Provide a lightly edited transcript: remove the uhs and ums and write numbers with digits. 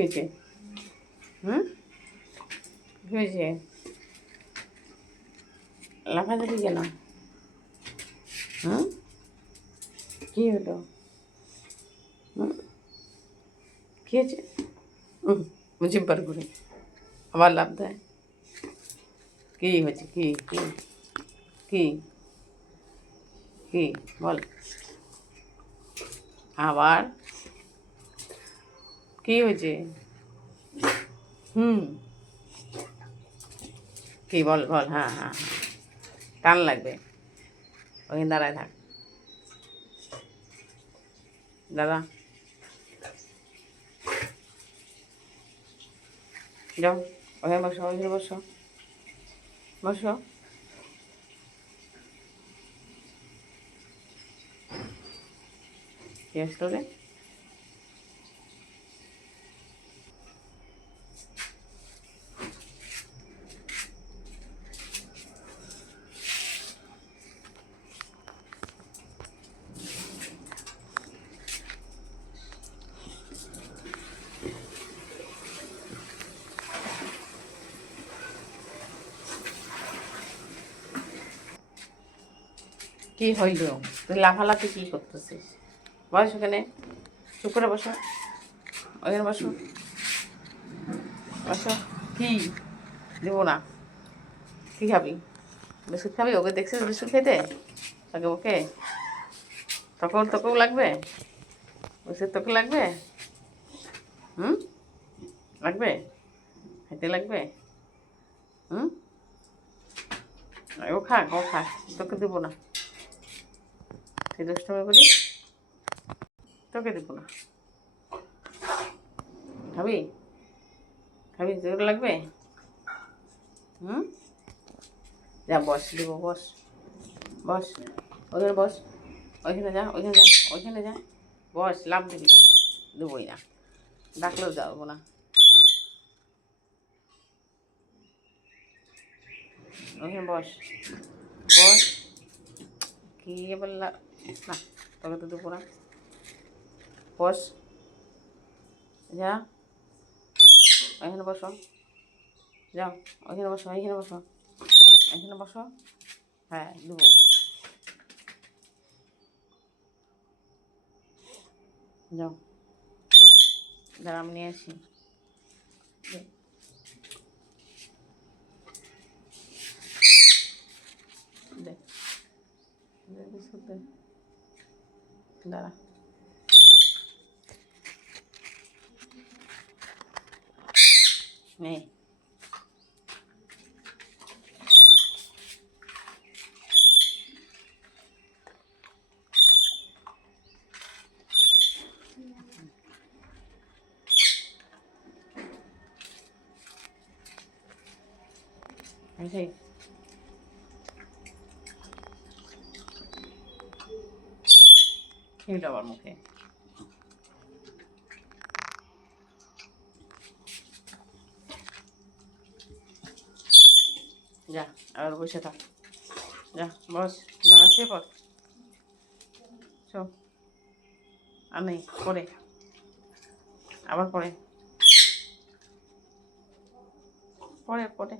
হয়েছে? হুম, কি হয়েছে? লাফালাফি কেন? হুম, কি হলো? হুম, কি হয়েছে? জিব্বার করে আবার লাভ দেয়। কি হয়েছে? কি কি কি কি বল আবার কি হয়েছে? হুম, কি বল বল, হ্যাঁ হ্যাঁ হ্যাঁ, টান লাগবে। ওখানে দাঁড়ায় থাক দাদা, যাও ওখানে বসো, ওখানে বসো, বসো। কি আসলো রে? কি হইল? তুই লাফালাফি কি করতেছিস? বস ওখানে, চুপ করে বসো, ওখানে বসো, বসো। কি দেবো না? কি খাবি? বিস্কুট খাবি? ওকে দেখছিস বিস্কুট খেতে? ওকে ওকে, তোকেও লাগবে বিস্কুট? তোকে লাগবে? হুম, লাগবে? খেতে লাগবে? হুম, ও খাক, ও খাক, তোকে দেবো না। তুই দুষ্টুমি করিস, তোকে দেবো না। খাবি? খাবি? তোর লাগবে? হুম, যা বস, দেবো, বস, বস, ওখানে বস, ওইখানে যা, ওইখানে যা, ওইখানে যা, বস, লাভ দিবি না, দেবোই না, ডাকলেও যাবো না। ওখানে বস, বস। কি বললা? না, তোকে তো দেবো না। বস, যা, ওইখানে বসো, যাও, ওইখানে বসো, ওইখানে বসো, এখানে বসো। হ্যাঁ, দেবো। যাও, দাঁড়া আমি নিয়ে আসি। দে, দে, দে বিস্কুট দে, দাঁড়া। নে, এই খেয়ে আবার মুখে। যা, আবার বসে থাক, যা, বস, দাঁড়া, শুয়ে পড়, চো, আর নেই, পড়ে, আবার পড়ে, পড়ে পড়ে।